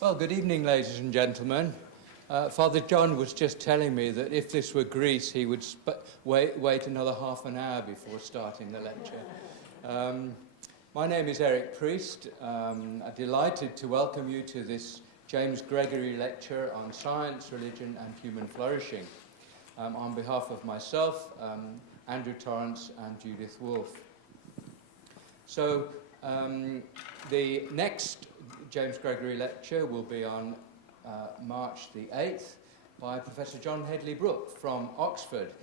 Well, good evening, ladies and gentlemen. Father John was just telling me that if this were Greece, he would wait another half an hour before starting the lecture. My name is Eric Priest. I'm delighted to welcome you to this James Gregory lecture on science, religion and human flourishing. On behalf of myself, Andrew Torrance and Judith Wolfe. So the next James Gregory lecture will be on March the 8th by Professor John Hedley Brooke from Oxford.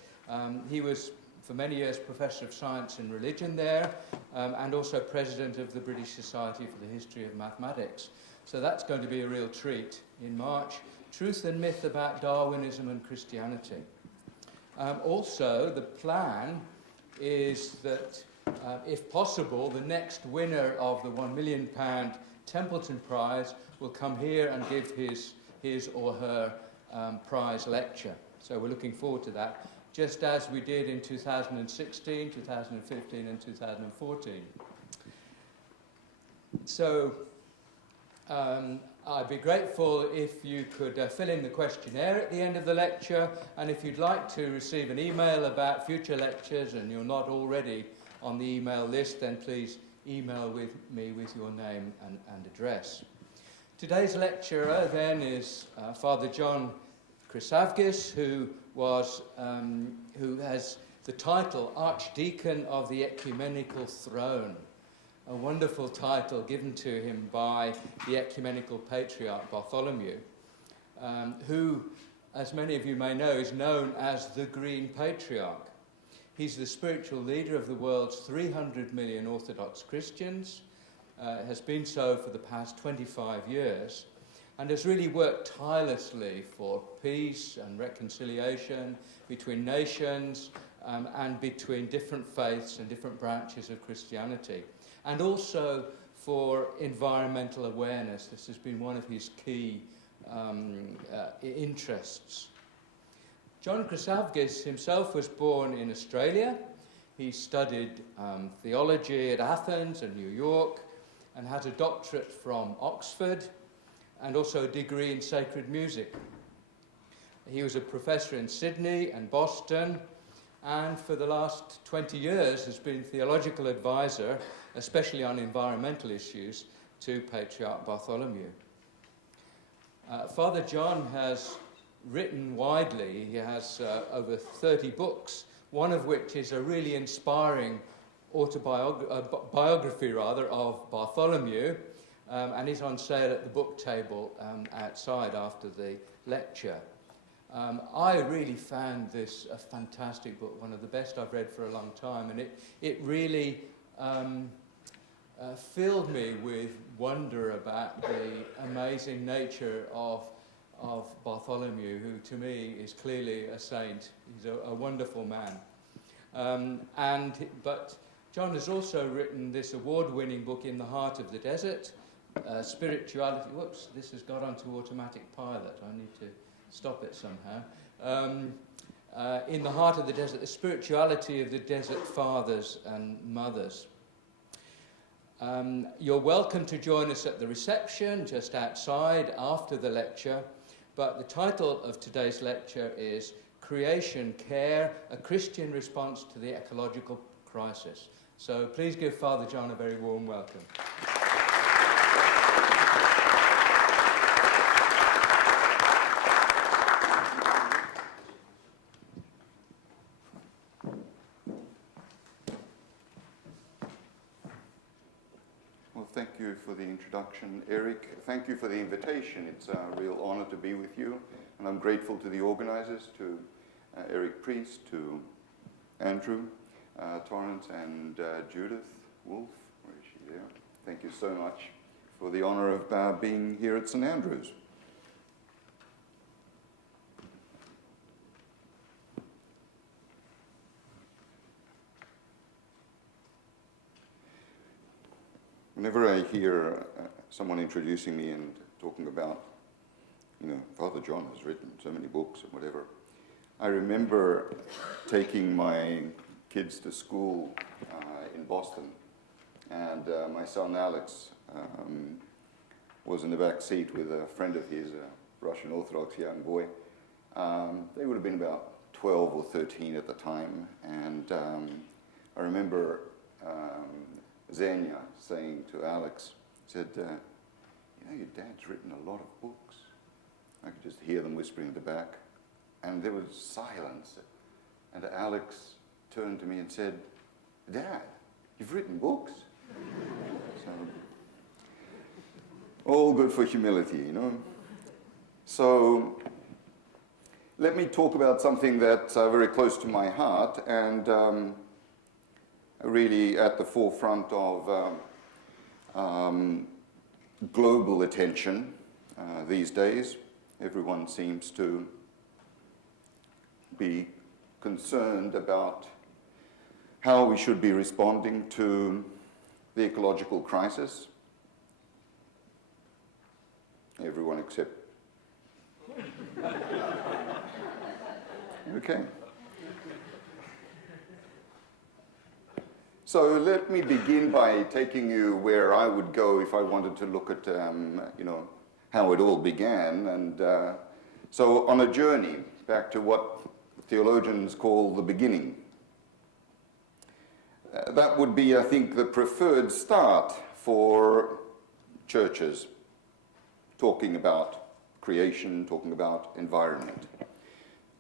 He was for many years Professor of Science and Religion there and also President of the British Society for the History of Mathematics. So that's going to be a real treat in March. Truth and Myth about Darwinism and Christianity. Also, the plan is that, if possible, the next winner of the £1 million Templeton Prize will come here and give his or her prize lecture. So we're looking forward to that, just as we did in 2016, 2015 and 2014. So I'd be grateful if you could fill in the questionnaire at the end of the lecture, and if you'd like to receive an email about future lectures and you're not already on the email list, then please email me with your name and address. Today's lecturer then is Father John Chryssavgis, who has the title Archdeacon of the Ecumenical Throne, a wonderful title given to him by the Ecumenical Patriarch Bartholemew, who, as many of you may know, is known as the Green Patriarch. He's the spiritual leader of the world's 300 million Orthodox Christians, has been so for the past 25 years, and has really worked tirelessly for peace and reconciliation between nations and between different faiths and different branches of Christianity, and also for environmental awareness. This has been one of his key interests. John Chryssavgis himself was born in Australia. He studied theology at Athens and New York and had a doctorate from Oxford and also a degree in sacred music. He was a professor in Sydney and Boston, and for the last 20 years has been theological advisor, especially on environmental issues, to Patriarch Bartholemew. Father John has written widely. He has over 30 books, one of which is a really inspiring biography of Bartholomew, and is on sale at the book table outside after the lecture. I really found this a fantastic book, one of the best I've read for a long time, and it really filled me with wonder about the amazing nature of Bartholomew, who to me is clearly a saint. He's a wonderful man. But John has also written this award-winning book, In the Heart of the Desert, Spirituality. Whoops, this has got onto automatic pilot. I need to stop it somehow. In the Heart of the Desert, the spirituality of the desert fathers and mothers. You're welcome to join us at the reception just outside after the lecture. But the title of today's lecture is Creation Care, a Christian Response to the Ecological Crisis. So please give Father John a very warm welcome. Well, thank you for the introduction, Eric. Thank you for the invitation. It's a real honor to be with you. And I'm grateful to the organizers, to Eric Priest, to Andrew Torrance, and Judith Wolfe. Where is she there? Thank you so much for the honor of being here at St. Andrews. Whenever I hear someone introducing me and talking about, Father John has written so many books and whatever, I remember taking my kids to school in Boston, and my son Alex was in the back seat with a friend of his, a Russian Orthodox young boy. They would have been about 12 or 13 at the time, and I remember Xenia saying to Alex, said, you know, your dad's written a lot of books. I could just hear them whispering at the back, and there was silence. And Alex turned to me and said, Dad, you've written books? So, all good for humility, you know. So, let me talk about something that's very close to my heart and really at the forefront of global attention these days. Everyone seems to be concerned about how we should be responding to the ecological crisis. Everyone except... Okay. So let me begin by taking you where I would go if I wanted to look at, you know, how it all began. And so on a journey back to what theologians call the beginning. That would be, I think, the preferred start for churches, talking about creation, talking about environment.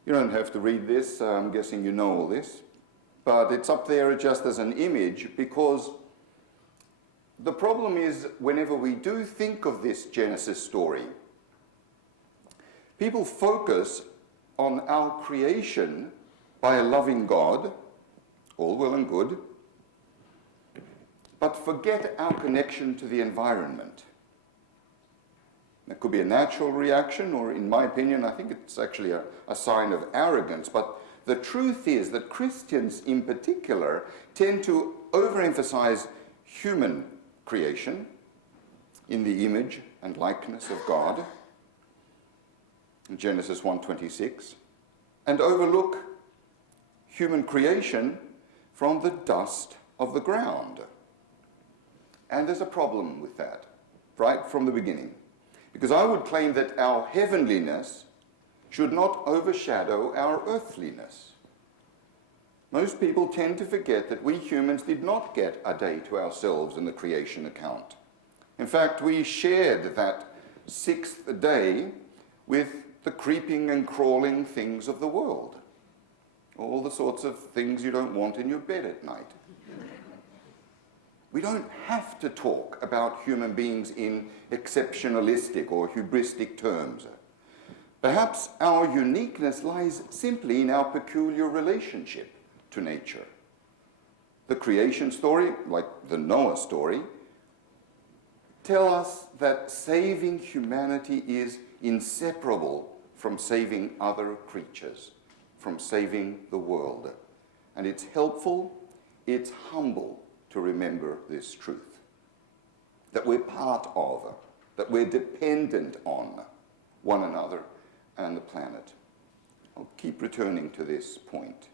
You don't have to read this, I'm guessing you know all this, but it's up there just as an image because the problem is whenever we do think of this Genesis story, people focus on our creation by a loving God, all well and good, but forget our connection to the environment. That could be a natural reaction, or in my opinion, I think it's actually a sign of arrogance. But the truth is that Christians in particular tend to overemphasize human creation in the image and likeness of God, in Genesis 1:26, and overlook human creation from the dust of the ground. And there's a problem with that, right from the beginning. Because I would claim that our heavenliness should not overshadow our earthliness. Most people tend to forget that we humans did not get a day to ourselves in the creation account. In fact, we shared that sixth day with the creeping and crawling things of the world. All the sorts of things you don't want in your bed at night. We don't have to talk about human beings in exceptionalistic or hubristic terms. Perhaps our uniqueness lies simply in our peculiar relationship to nature. The creation story, like the Noah story, tell us that saving humanity is inseparable from saving other creatures, from saving the world. And it's helpful, it's humble to remember this truth, that we're part of, that we're dependent on one another and the planet. I'll keep returning to this point.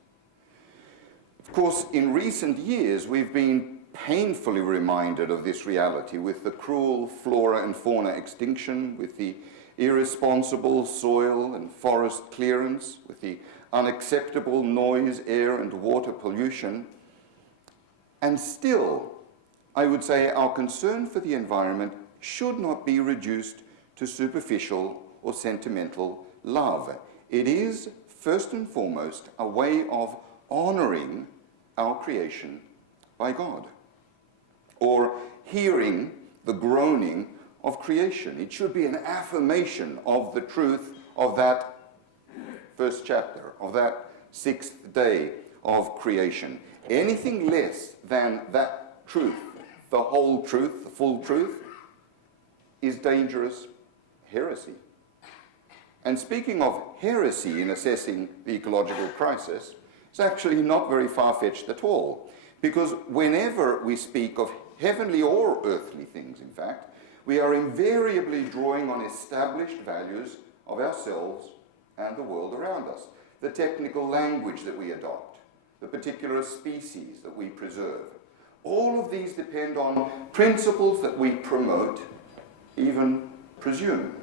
Of course, in recent years, we've been painfully reminded of this reality with the cruel flora and fauna extinction, with the irresponsible soil and forest clearance, with the unacceptable noise, air and water pollution. And still, I would say our concern for the environment should not be reduced to superficial or sentimental love. It is, first and foremost, a way of honoring our creation by God, or hearing the groaning of creation. It should be an affirmation of the truth of that first chapter, of that sixth day of creation. Anything less than that truth, the whole truth, the full truth, is dangerous heresy. And speaking of heresy in assessing the ecological crisis, it's actually not very far-fetched at all. Because whenever we speak of heavenly or earthly things, in fact, we are invariably drawing on established values of ourselves and the world around us. The technical language that we adopt, the particular species that we preserve. All of these depend on principles that we promote, even presume.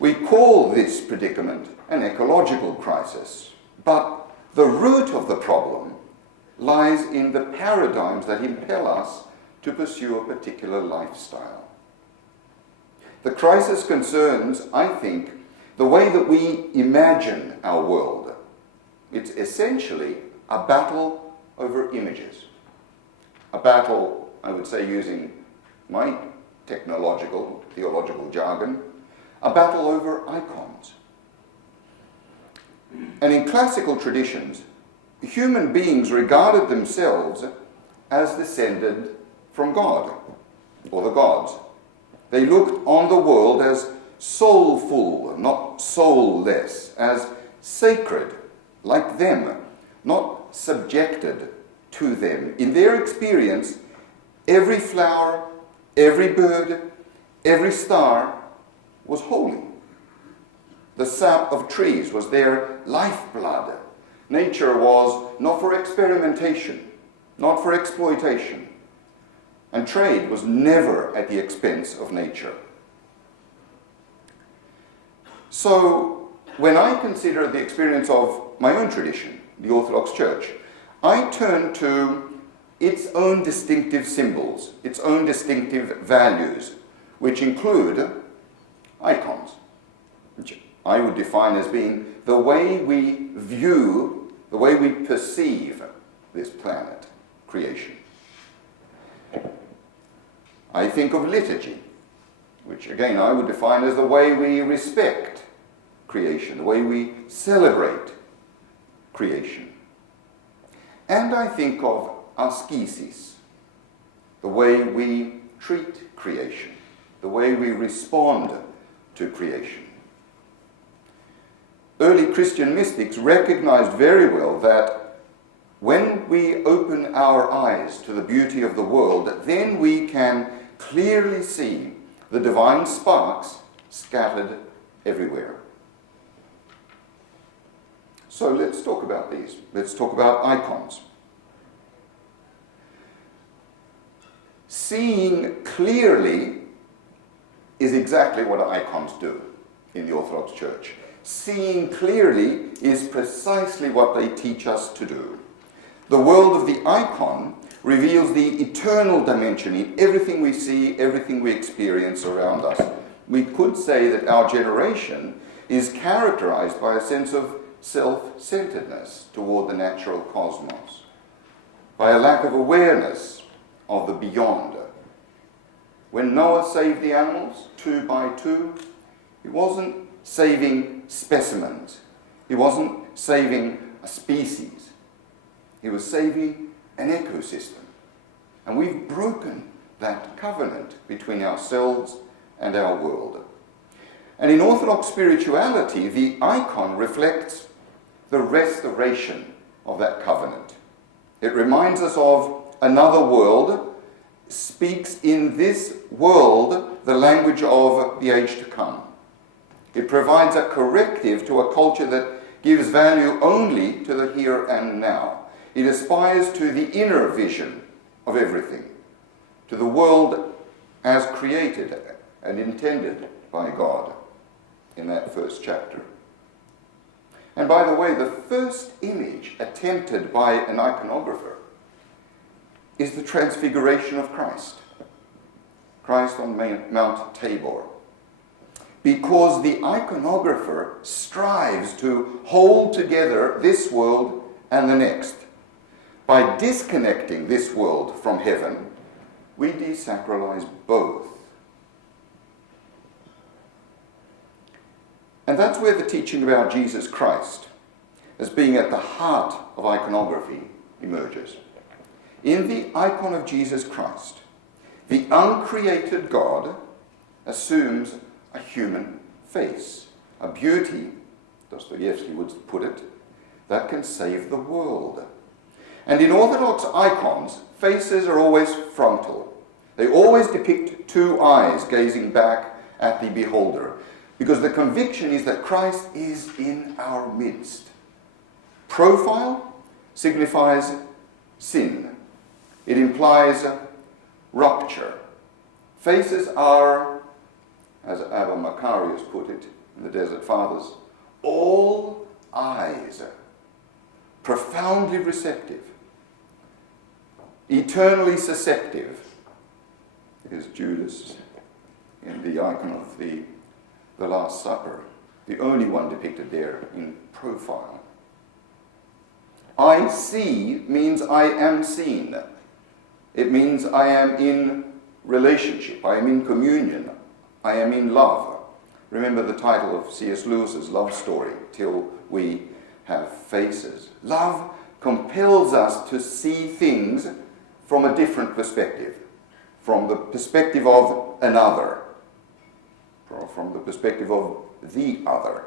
We call this predicament an ecological crisis, but the root of the problem lies in the paradigms that impel us to pursue a particular lifestyle. The crisis concerns, I think, the way that we imagine our world. It's essentially a battle over images. A battle, I would say, using my technological, theological jargon, a battle over icons. And in classical traditions, human beings regarded themselves as descended from God, or the gods. They looked on the world as soulful, not soulless, as sacred, like them, not subjected to them. In their experience, every flower, every bird, every star was holy. The sap of trees was their lifeblood. Nature was not for experimentation, not for exploitation. And trade was never at the expense of nature. So, when I consider the experience of my own tradition, the Orthodox Church, I turn to its own distinctive symbols, its own distinctive values, which include icons, which I would define as being the way we view, the way we perceive this planet, creation. I think of liturgy, which again I would define as the way we respect creation, the way we celebrate creation. And I think of ascesis, the way we treat creation, the way we respond to creation. Early Christian mystics recognized very well that when we open our eyes to the beauty of the world, then we can clearly see the divine sparks scattered everywhere. So let's talk about these. Let's talk about icons. Seeing clearly is exactly what icons do in the Orthodox Church. Seeing clearly is precisely what they teach us to do. The world of the icon reveals the eternal dimension in everything we see, everything we experience around us. We could say that our generation is characterized by a sense of self-centeredness toward the natural cosmos, by a lack of awareness of the beyond. When Noah saved the animals 2 by 2, he wasn't saving specimens. He wasn't saving a species. He was saving an ecosystem. And we've broken that covenant between ourselves and our world. And in Orthodox spirituality, the icon reflects the restoration of that covenant. It reminds us of another world, speaks in this world the language of the age to come. It provides a corrective to a culture that gives value only to the here and now. It aspires to the inner vision of everything, to the world as created and intended by God in that first chapter. And by the way, the first image attempted by an iconographer is the transfiguration of Christ. Christ on Mount Tabor. Because the iconographer strives to hold together this world and the next. By disconnecting this world from heaven, we desacralize both. And that's where the teaching about Jesus Christ as being at the heart of iconography emerges. In the icon of Jesus Christ, the uncreated God assumes a human face, a beauty, Dostoevsky would put it, that can save the world. And in Orthodox icons, faces are always frontal. They always depict 2 eyes gazing back at the beholder, because the conviction is that Christ is in our midst. Profile signifies sin. It implies rupture. Faces are, as Abba Macarius put it in the Desert Fathers, all eyes, profoundly receptive, eternally susceptive, is Judas in the icon of the Last Supper, the only one depicted there in profile. I see means I am seen. It means I am in relationship, I am in communion, I am in love. Remember the title of C.S. Lewis's love story, Till We Have Faces. Love compels us to see things from a different perspective, from the perspective of another, or from the perspective of the other.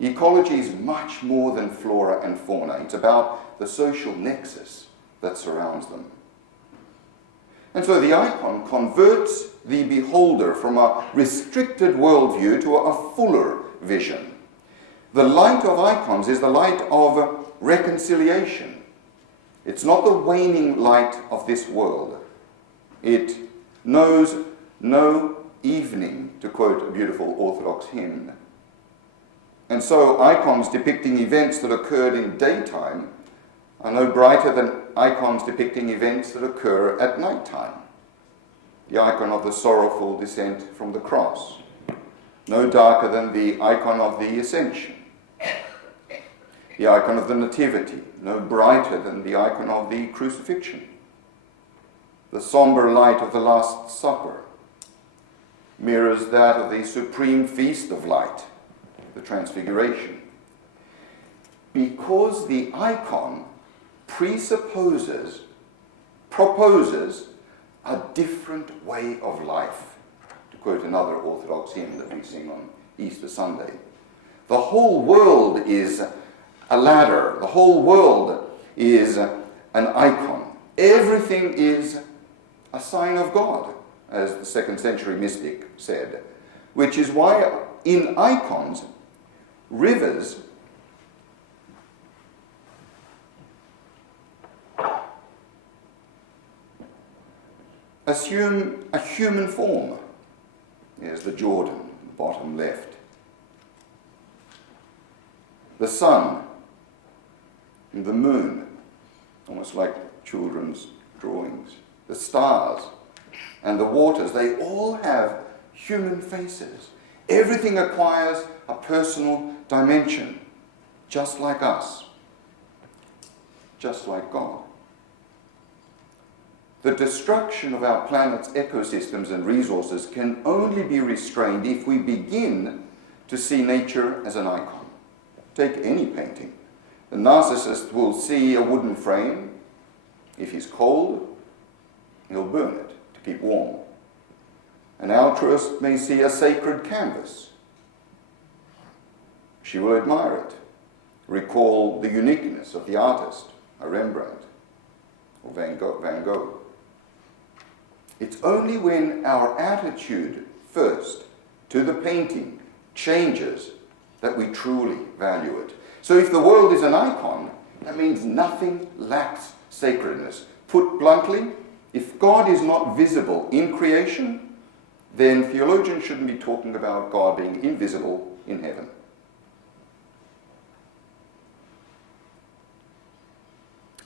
Ecology is much more than flora and fauna. It's about the social nexus that surrounds them. And so the icon converts the beholder from a restricted worldview to a fuller vision. The light of icons is the light of reconciliation. It's not the waning light of this world. It knows no evening, to quote a beautiful Orthodox hymn. And so icons depicting events that occurred in daytime are no brighter than icons depicting events that occur at nighttime. The icon of the sorrowful descent from the cross, no darker than the icon of the Ascension. The icon of the Nativity, no brighter than the icon of the Crucifixion. The somber light of the Last Supper mirrors that of the supreme feast of light, the Transfiguration. Because the icon proposes a different way of life, to quote another Orthodox hymn that we sing on Easter Sunday. The whole world is a ladder. The whole world is an icon. Everything is a sign of God, as the 2nd century mystic said, which is why in icons, rivers assume a human form. Here's the Jordan, bottom left. The sun, and the moon, almost like children's drawings. The stars and the waters, they all have human faces. Everything acquires a personal dimension, just like us, just like God. The destruction of our planet's ecosystems and resources can only be restrained if we begin to see nature as an icon. Take any painting. The narcissist will see a wooden frame. If he's cold, he'll burn it to keep warm. An altruist may see a sacred canvas. She will admire it, recall the uniqueness of the artist, a Rembrandt or Van Gogh. It's only when our attitude first to the painting changes that we truly value it. So if the world is an icon, that means nothing lacks sacredness. Put bluntly, if God is not visible in creation, then theologians shouldn't be talking about God being invisible in heaven.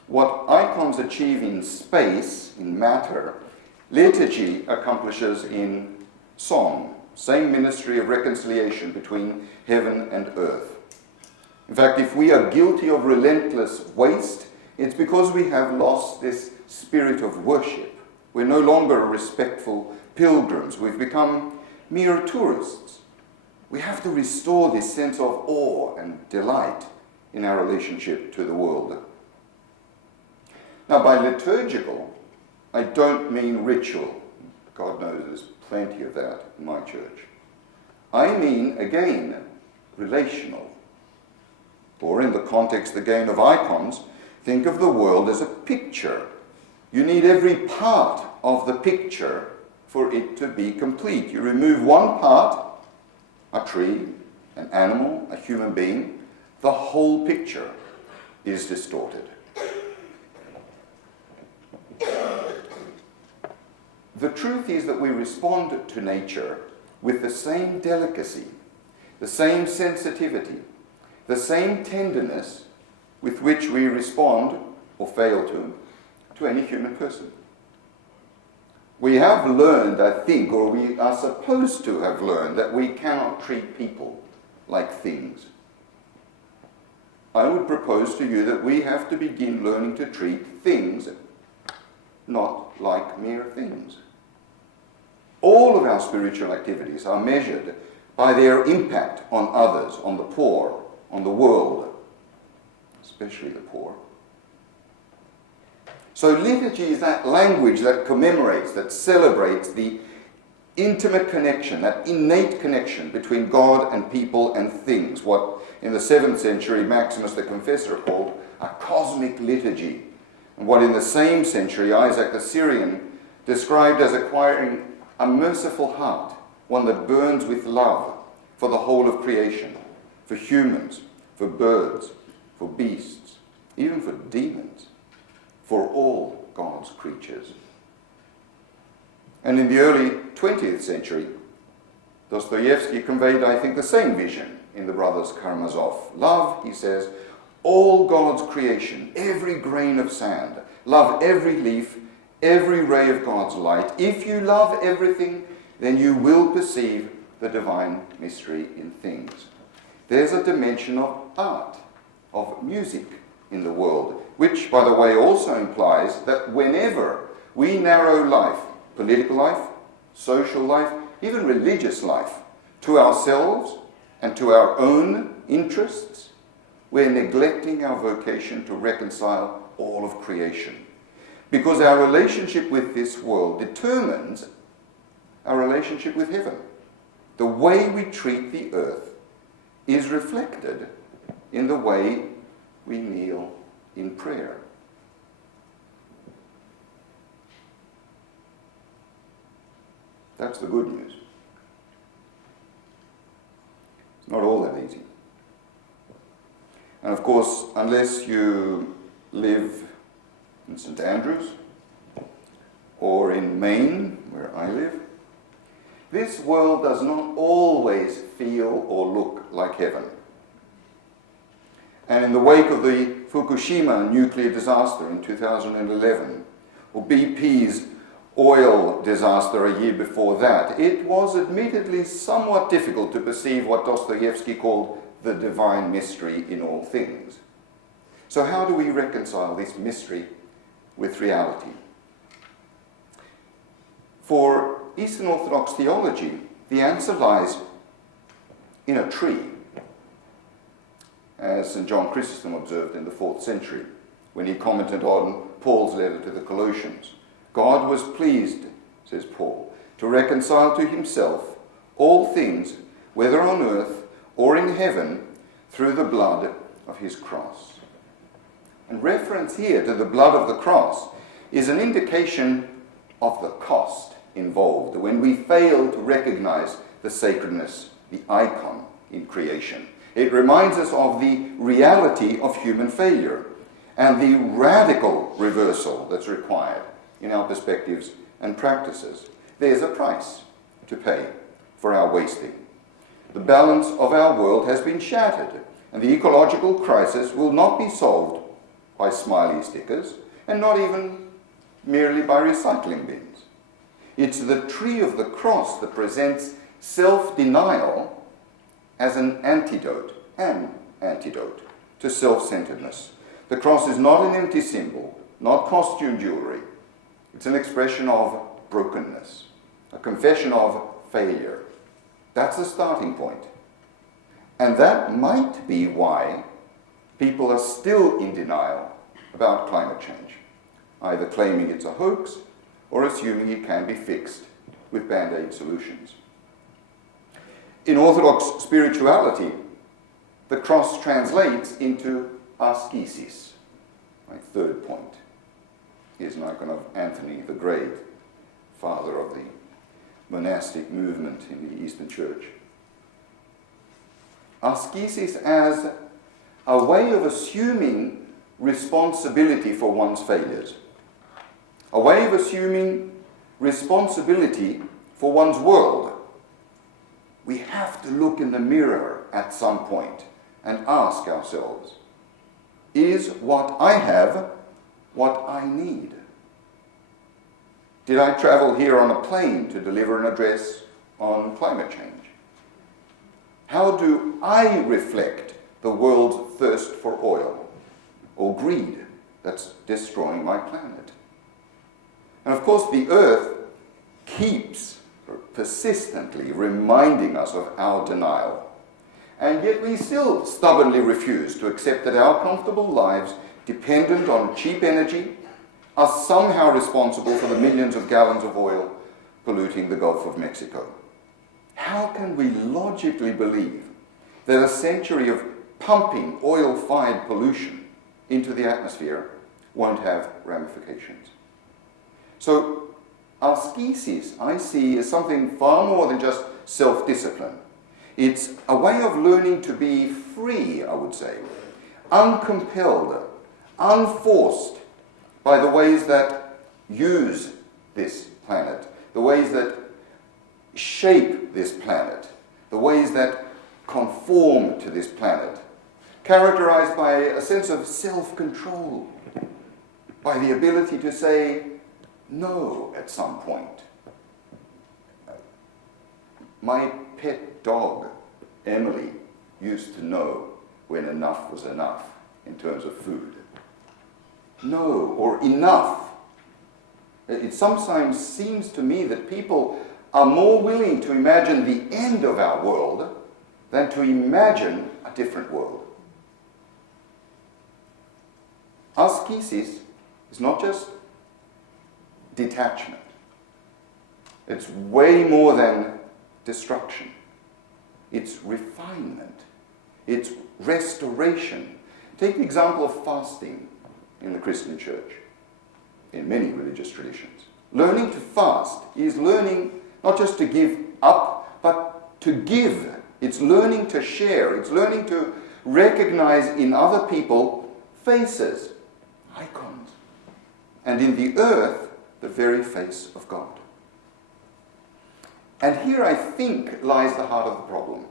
What icons achieve in space, in matter, liturgy accomplishes in song, same ministry of reconciliation between heaven and earth. In fact, if we are guilty of relentless waste, it's because we have lost this spirit of worship. We're no longer respectful pilgrims. We've become mere tourists. We have to restore this sense of awe and delight in our relationship to the world. Now, by liturgical, I don't mean ritual. God knows there's plenty of that in my church. I mean, again, relational. Or in the context, again, of icons, think of the world as a picture. You need every part of the picture for it to be complete. You remove one part, a tree, an animal, a human being, the whole picture is distorted. the truth is that we respond to nature with the same delicacy, the same sensitivity, the same tenderness with which we respond, or fail to any human person. We have learned, I think, or we are supposed to have learned, that we cannot treat people like things. I would propose to you that we have to begin learning to treat things not like mere things. All of our spiritual activities are measured by their impact on others, on the poor, on the world, especially the poor. So liturgy is that language that commemorates, that celebrates the intimate connection, that innate connection between God and people and things, what in the 7th century Maximus the Confessor called a cosmic liturgy, and what in the same century Isaac the Syrian described as acquiring a merciful heart, one that burns with love for the whole of creation, for humans, for birds, for beasts, even for demons, for all God's creatures. And in the early 20th century, Dostoevsky conveyed, I think, the same vision in the Brothers Karamazov. Love, he says, all God's creation, every grain of sand. Love every leaf, every ray of God's light. If you love everything, then you will perceive the divine mystery in things. There's a dimension of art, of music in the world, which, by the way, also implies that whenever we narrow life, political life, social life, even religious life, to ourselves and to our own interests, we're neglecting our vocation to reconcile all of creation. Because our relationship with this world determines our relationship with heaven. The way we treat the earth is reflected in the way we kneel in prayer. That's the good news. It's not all that easy. And of course, unless you live in St. Andrews or in Maine, where I live, this world does not always feel or look like heaven. And in the wake of the Fukushima nuclear disaster in 2011, or BP's oil disaster a year before that, it was admittedly somewhat difficult to perceive what Dostoevsky called the divine mystery in all things. So how do we reconcile this mystery with reality? For Eastern Orthodox theology, the answer lies in a tree, as St. John Chrysostom observed in the 4th century, when he commented on Paul's letter to the Colossians. God was pleased, says Paul, to reconcile to himself all things, whether on earth or in heaven, through the blood of his cross. And reference here to the blood of the cross is an indication of the cost involved when we fail to recognize the sacredness, the icon in creation. It reminds us of the reality of human failure and the radical reversal that's required in our perspectives and practices. There's a price to pay for our wasting. The balance of our world has been shattered, and the ecological crisis will not be solved by smiley stickers, and not even merely by recycling bins. It's the tree of the cross that presents self-denial as an antidote to self-centeredness. The cross is not an empty symbol, not costume jewelry. It's an expression of brokenness, a confession of failure. That's the starting point. And that might be why people are still in denial about climate change, either claiming it's a hoax or assuming it can be fixed with Band-Aid solutions. In Orthodox spirituality, the cross translates into ascesis. My third point is an icon of Anthony the Great, father of the monastic movement in the Eastern Church. Ascesis as a way of assuming responsibility for one's failures, a way of assuming responsibility for one's world. We have to look in the mirror at some point and ask ourselves, is what I have what I need? Did I travel here on a plane to deliver an address on climate change? How do I reflect the world's thirst for oil or greed that's destroying my planet? And of course, the earth keeps persistently reminding us of our denial. And yet we still stubbornly refuse to accept that our comfortable lives, dependent on cheap energy, are somehow responsible for the millions of gallons of oil polluting the Gulf of Mexico. How can we logically believe that a century of pumping oil-fired pollution into the atmosphere won't have ramifications? So, ascesis, I see, as something far more than just self-discipline. It's a way of learning to be free, I would say, uncompelled, unforced by the ways that use this planet, the ways that shape this planet, the ways that conform to this planet, characterized by a sense of self-control, by the ability to say no at some point. My pet dog, Emily, used to know when enough was enough in terms of food. No, or enough. It sometimes seems to me that people are more willing to imagine the end of our world than to imagine a different world. Ascesis is not just detachment. It's way more than destruction. It's refinement. It's restoration. Take the example of fasting in the Christian church, in many religious traditions. Learning to fast is learning not just to give up, but to give. It's learning to share. It's learning to recognize in other people faces, icons, and in the earth, the very face of God. And here I think lies the heart of the problem.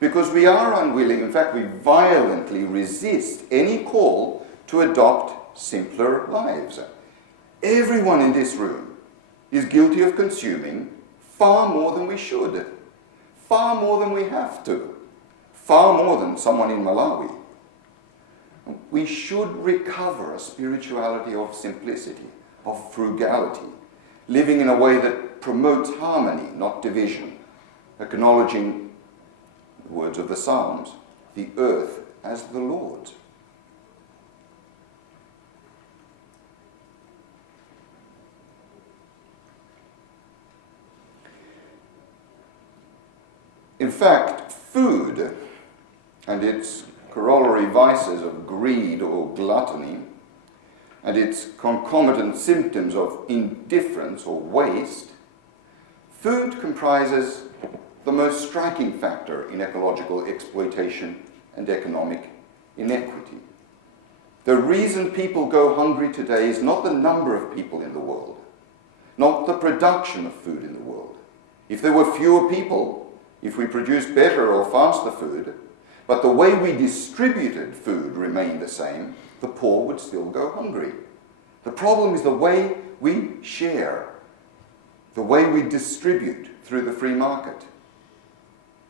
Because we are unwilling, in fact we violently resist any call to adopt simpler lives. Everyone in this room is guilty of consuming far more than we should, far more than we have to, far more than someone in Malawi. We should recover a spirituality of simplicity, of frugality, living in a way that promotes harmony, not division, acknowledging the words of the Psalms, the earth as the Lord's. In fact, food and its corollary vices of greed or gluttony and its concomitant symptoms of indifference or waste, food comprises the most striking factor in ecological exploitation and economic inequity. The reason people go hungry today is not the number of people in the world, not the production of food in the world. If there were fewer people, if we produced better or faster food, but the way we distributed food remained the same, the poor would still go hungry. The problem is the way we share, the way we distribute through the free market,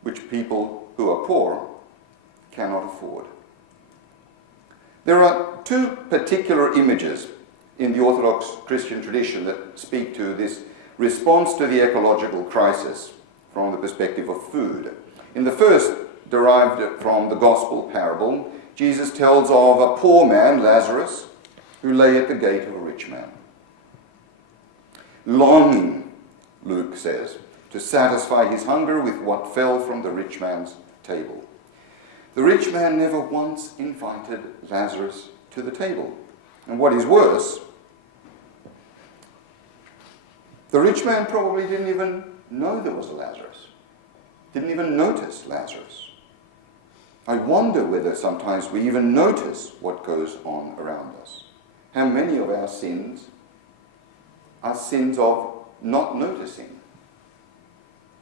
which people who are poor cannot afford. There are two particular images in the Orthodox Christian tradition that speak to this response to the ecological crisis from the perspective of food. In the first, derived from the gospel parable, Jesus tells of a poor man, Lazarus, who lay at the gate of a rich man, longing, Luke says, to satisfy his hunger with what fell from the rich man's table. The rich man never once invited Lazarus to the table. And what is worse, the rich man probably didn't even know there was a Lazarus, didn't even notice Lazarus. I wonder whether sometimes we even notice what goes on around us. How many of our sins are sins of not noticing.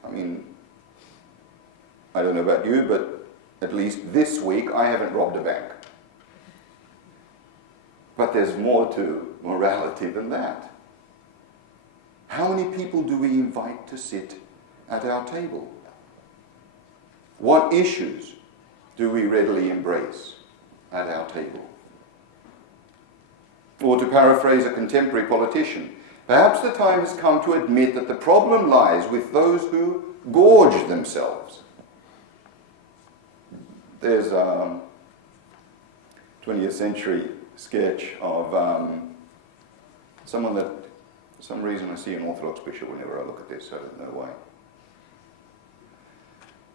I mean, I don't know about you, but at least this week I haven't robbed a bank. But there's more to morality than that. How many people do we invite to sit at our table? What issues do we readily embrace at our table? Or to paraphrase a contemporary politician, perhaps the time has come to admit that the problem lies with those who gorge themselves. There's a 20th century sketch of someone that, for some reason, I see an Orthodox bishop whenever I look at this, I don't know why.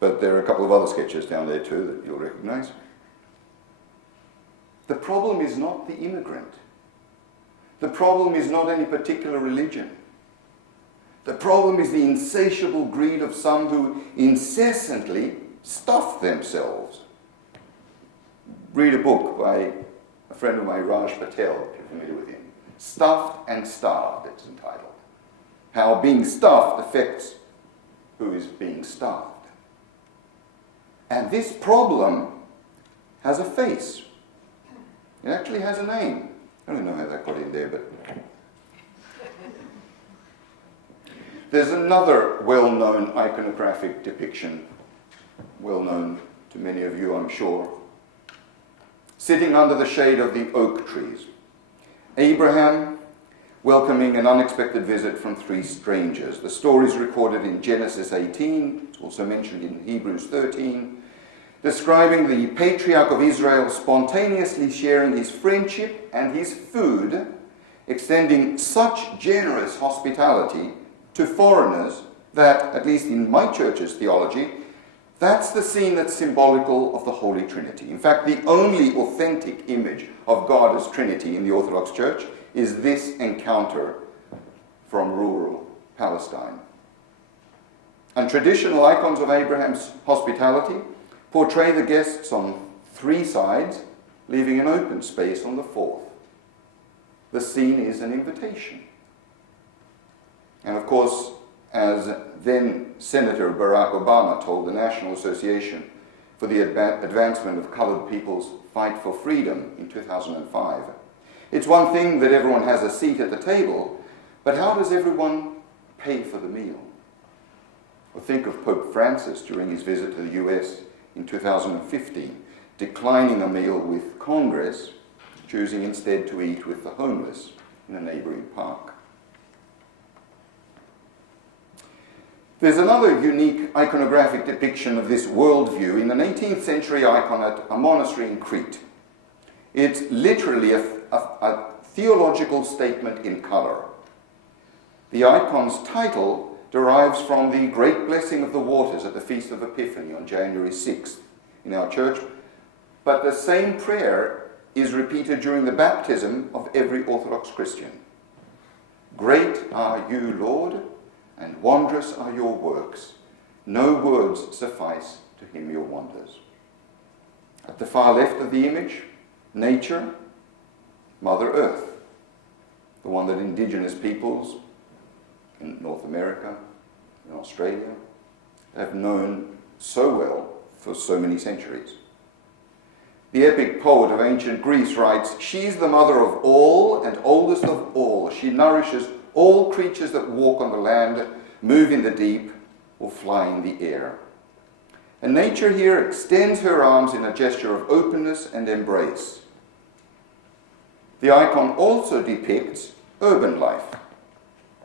But there are a couple of other sketches down there too that you'll recognize. The problem is not the immigrant. The problem is not any particular religion. The problem is the insatiable greed of some who incessantly stuff themselves. Read a book by a friend of mine, Raj Patel, if you're familiar with him. Stuffed and Starved, it's entitled. How being stuffed affects who is being starved. And this problem has a face. It actually has a name. I don't know how that got in there, but... There's another well-known iconographic depiction, well-known to many of you, I'm sure. Sitting under the shade of the oak trees. Abraham welcoming an unexpected visit from three strangers. The story is recorded in Genesis 18, it's also mentioned in Hebrews 13, describing the patriarch of Israel spontaneously sharing his friendship and his food, extending such generous hospitality to foreigners that, at least in my church's theology, that's the scene that's symbolical of the Holy Trinity. In fact, the only authentic image of God as Trinity in the Orthodox Church is this encounter from rural Palestine. And traditional icons of Abraham's hospitality portray the guests on three sides, leaving an open space on the fourth. The scene is an invitation. And of course, as then Senator Barack Obama told the National Association for the Advancement of Colored People's Fight for Freedom in 2005, it's one thing that everyone has a seat at the table, but how does everyone pay for the meal? Or think of Pope Francis during his visit to the US in 2015, declining a meal with Congress, choosing instead to eat with the homeless in a neighboring park. There's another unique iconographic depiction of this worldview in an 18th century icon at a monastery in Crete. It's literally a theological statement in color. The icon's title derives from the great blessing of the waters at the Feast of Epiphany on January 6th in our church, but the same prayer is repeated during the baptism of every Orthodox Christian. Great are you, Lord, and wondrous are your works. No words suffice to hymn your wonders. At the far left of the image, nature, Mother Earth, the one that indigenous peoples in North America, in Australia, have known so well for so many centuries. The epic poet of ancient Greece writes, "She's the mother of all and oldest of all. She nourishes all creatures that walk on the land, move in the deep, or fly in the air." And nature here extends her arms in a gesture of openness and embrace. The icon also depicts urban life,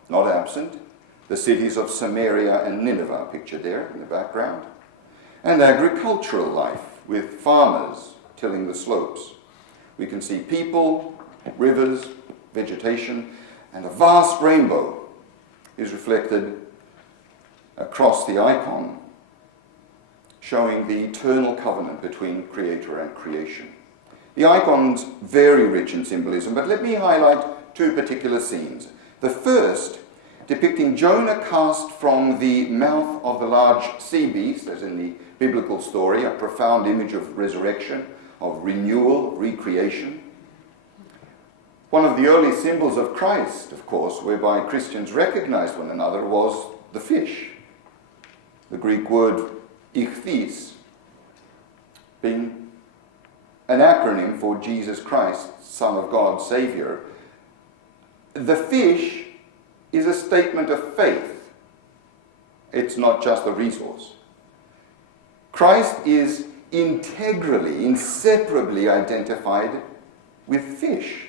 not absent, the cities of Samaria and Nineveh pictured there in the background, and agricultural life with farmers tilling the slopes. We can see people, rivers, vegetation, and a vast rainbow is reflected across the icon, showing the eternal covenant between Creator and creation. The icon's very rich in symbolism, but let me highlight two particular scenes. The first, depicting Jonah cast from the mouth of the large sea beast, as in the biblical story, a profound image of resurrection, of renewal, recreation. One of the early symbols of Christ, of course, whereby Christians recognized one another, was the fish. The Greek word ichthys, being an acronym for Jesus Christ, Son of God, Savior. The fish is a statement of faith. It's not just a resource. Christ is integrally, inseparably identified with fish.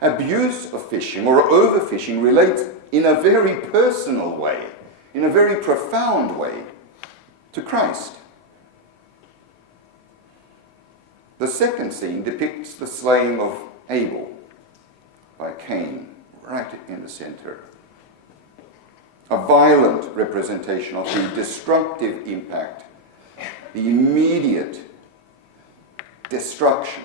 Abuse of fishing or overfishing relates in a very personal way, in a very profound way, to Christ. The second scene depicts the slaying of Abel by Cain, right in the center. A violent representation of the destructive impact, the immediate destruction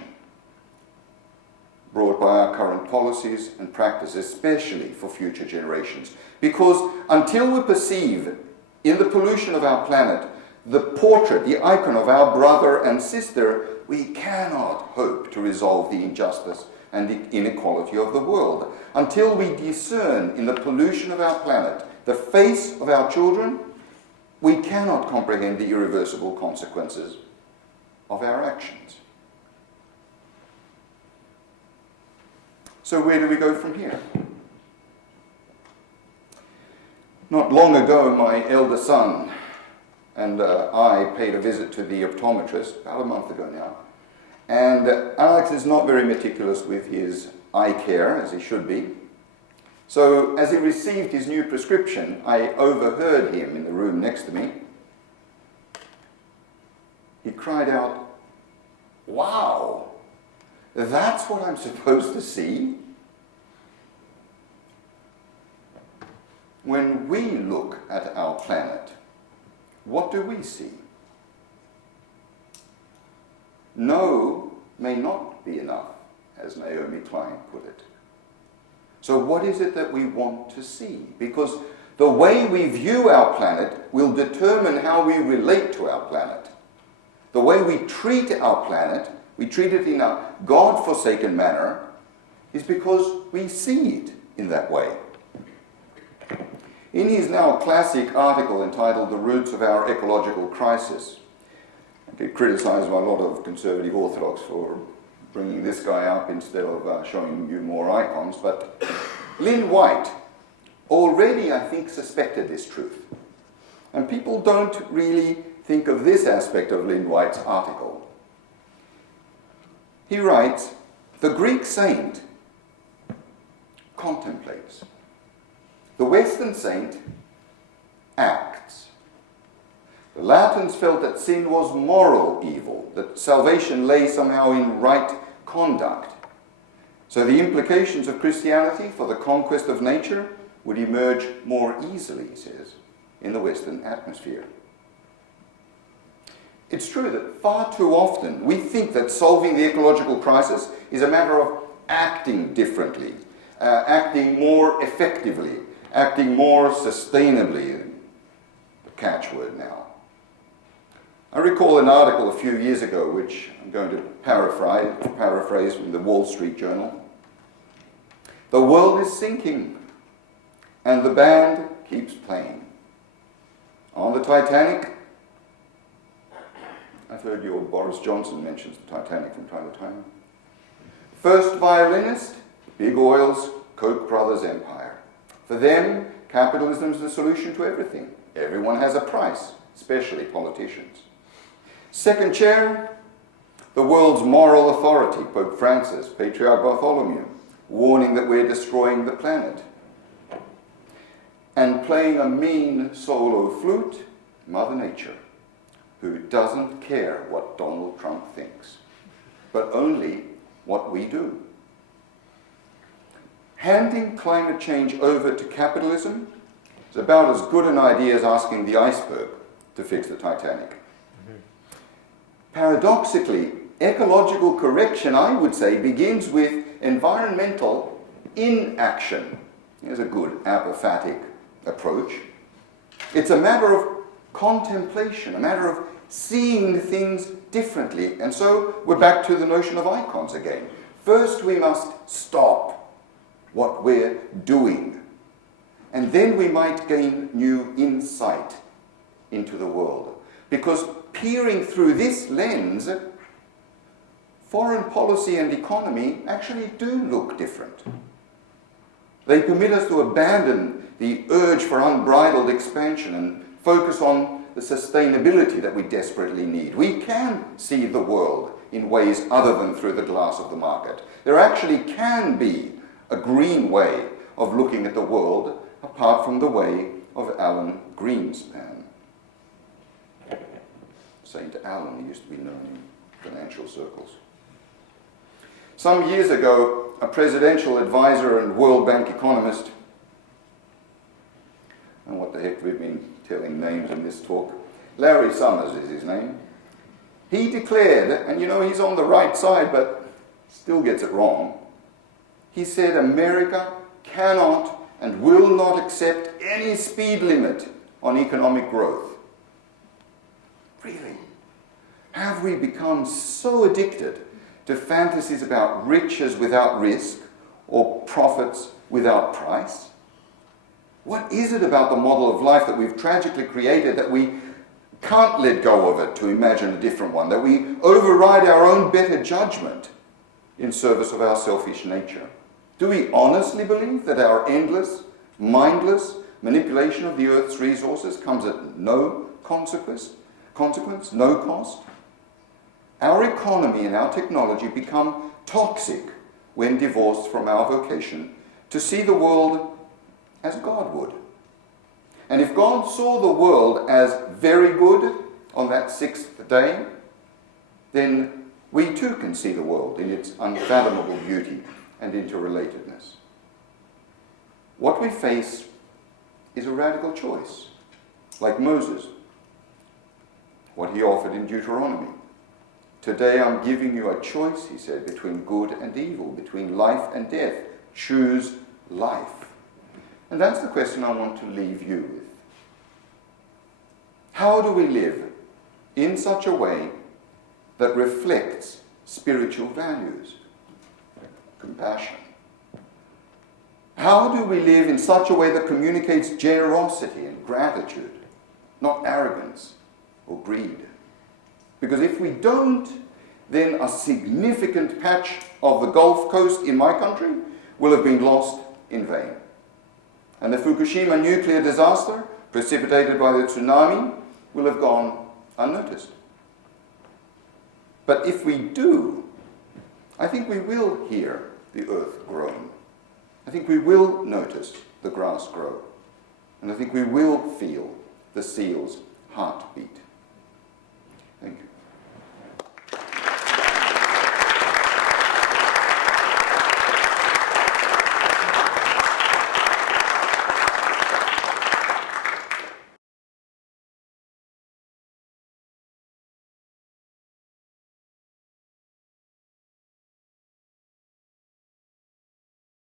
brought by our current policies and practices, especially for future generations. Because until we perceive in the pollution of our planet the portrait, the icon of our brother and sister, we cannot hope to resolve the injustice and the inequality of the world. Until we discern in the pollution of our planet the face of our children, we cannot comprehend the irreversible consequences of our actions. So where do we go from here? Not long ago, my elder son and I paid a visit to the optometrist, about a month ago now. And Alex is not very meticulous with his eye care, as he should be. So as he received his new prescription, I overheard him in the room next to me. He cried out, "Wow, that's what I'm supposed to see?" When we look at our planet, what do we see? No may not be enough, as Naomi Klein put it. So what is it that we want to see? Because the way we view our planet will determine how we relate to our planet. The way we treat our planet, we treat it in a God-forsaken manner, is because we see it in that way. In his now classic article entitled "The Roots of Our Ecological Crisis," I get criticized by a lot of conservative Orthodox for bringing this guy up instead of showing you more icons, but Lynn White already, I think, suspected this truth. And people don't really think of this aspect of Lynn White's article. He writes, "The Greek saint contemplates. The Western saint acts. The Latins felt that sin was moral evil, that salvation lay somehow in right conduct. So the implications of Christianity for the conquest of nature would emerge more easily," he says, "in the Western atmosphere." It's true that far too often we think that solving the ecological crisis is a matter of acting differently, acting more effectively, acting more sustainably, the catchword now. I recall an article a few years ago, which I'm going to paraphrase from the Wall Street Journal. "The world is sinking, and the band keeps playing. On the Titanic," I've heard your Boris Johnson mentions the Titanic from time to time. "First violinist, big oil's Koch brothers empire. For them, capitalism is the solution to everything. Everyone has a price, especially politicians. Second chair, the world's moral authority, Pope Francis, Patriarch Bartholemew, warning that we're destroying the planet. And playing a mean solo flute, Mother Nature, who doesn't care what Donald Trump thinks, but only what we do. Handing climate change over to capitalism is about as good an idea as asking the iceberg to fix the Titanic. Paradoxically, ecological correction, I would say, begins with environmental inaction. Here's a good apophatic approach. It's a matter of contemplation, a matter of seeing things differently. And so we're back to the notion of icons again. First, we must stop what we're doing, and then we might gain new insight into the world. Because peering through this lens, foreign policy and economy actually do look different. They permit us to abandon the urge for unbridled expansion and focus on the sustainability that we desperately need. We can see the world in ways other than through the glass of the market. There actually can be a green way of looking at the world apart from the way of Alan Greenspan. Saint Alan, he used to be known in financial circles. Some years ago, a presidential advisor and World Bank economist, and what the heck we've been telling names in this talk, Larry Summers is his name, he declared, and you know he's on the right side but still gets it wrong, he said America cannot and will not accept any speed limit on economic growth. Really? Have we become so addicted to fantasies about riches without risk or profits without price? What is it about the model of life that we've tragically created that we can't let go of it to imagine a different one, that we override our own better judgment in service of our selfish nature? Do we honestly believe that our endless, mindless manipulation of the earth's resources comes at no consequence, no cost? Our economy and our technology become toxic when divorced from our vocation to see the world as God would. And if God saw the world as very good on that sixth day, then we too can see the world in its unfathomable beauty and interrelatedness. What we face is a radical choice, like Moses, what he offered in Deuteronomy. Today I'm giving you a choice, he said, between good and evil, between life and death. Choose life. And that's the question I want to leave you with. How do we live in such a way that reflects spiritual values? Compassion. How do we live in such a way that communicates generosity and gratitude, not arrogance or greed? Because if we don't, then a significant patch of the Gulf Coast in my country will have been lost in vain. And the Fukushima nuclear disaster, precipitated by the tsunami, will have gone unnoticed. But if we do, I think we will hear the earth groan. I think we will notice the grass grow. And I think we will feel the seal's heartbeat. Thank you.